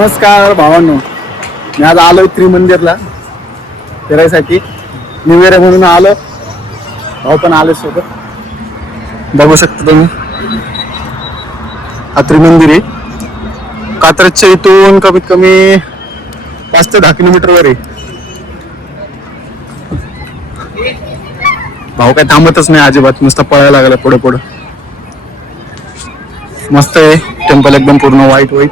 नमस्कार भावांनो, मी आज आलोय त्रिमंदिरला फिरायसाठी. न्यू इयर म्हणून आलो. भाऊ पण आले सोबत. बघू शकता तुम्ही, हा त्रिमंदिर आहे. कात्रजच्या इथून कमीत कमी 5 ते 10 किलोमीटर वर आहे. भाऊ काय थांबतच नाही अजिबात, नुसतं पळायला लागला पुढे पुढे. मस्त आहे टेम्पल, एकदम पूर्ण व्हाईट व्हाईट.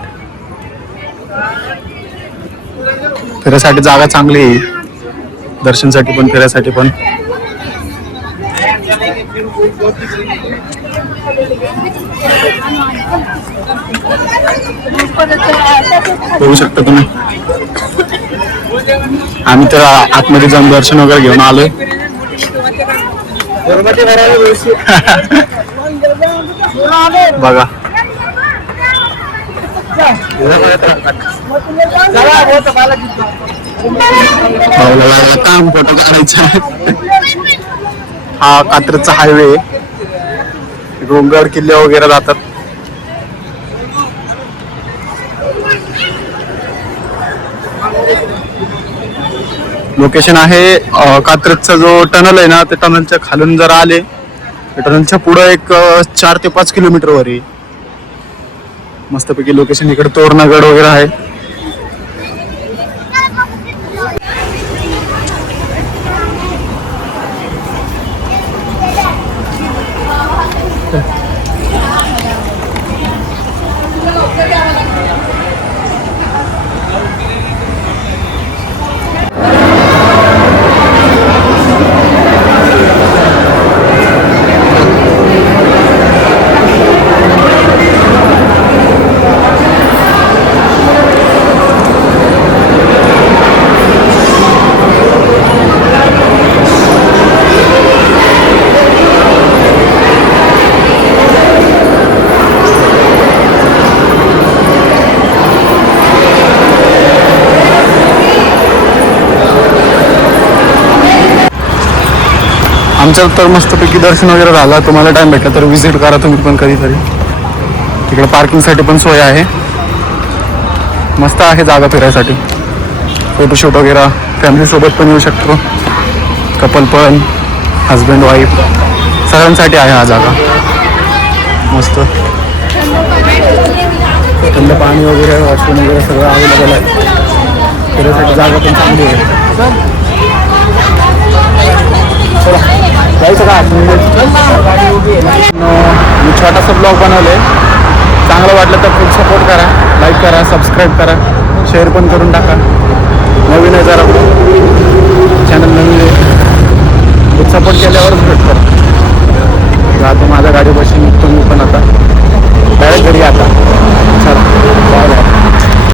फिरायसाठी जागा चांगली आहे, दर्शनसाठी पण फिरायसाठी पण. बघू शकता तुम्ही, आम्ही तर आतमध्ये जाऊन दर्शन वगैरे घेऊन आलोय. बघा काम फोटो काढायचा. हा कात्रजचा हायवे, डोंगर किल्ले वगैरे जातात. लोकेशन आहे कात्रजचा जो टनल आहे ना, त्या टनलच्या खालून जर आले, टनलच्या पुढे एक 4 ते 5 किलोमीटर वर आहे. मस्तपैकी लोकेशन. इकडे तोरणागड वगैरे आहे. आमचं तर मस्तपैकी दर्शन वगैरे झालं. तुम्हाला टाइम भेटला तर विजिट करा तुम्ही पण कधीतरी. तिकडे पार्किंगसाठी पण सोय आहे. मस्त आहे जागा फिरायसाठी. फोटोशूट वगैरे फॅमिलीसोबत पण येऊ शकतो. कपल पण, हजबंड वाईफ सगळ्यांसाठी आहे हा जागा. मस्त थंड पाणी वगैरे, वॉशरूम वगैरे सगळं अवेलेबल आहे. फिरायसाठी जागा पण चांगली आहे. मी छोटासा ब्लॉग बनवले. चांगलं वाटलं तर फुल सपोर्ट करा, लाईक करा, सबस्क्राईब करा, शेअर पण करून टाका. नवीन आहे जरा चॅनल, नवीन आहे, सपोर्ट केल्यावरच भेटतो. आता माझ्या गाडी बसून निघतो मी पण आता.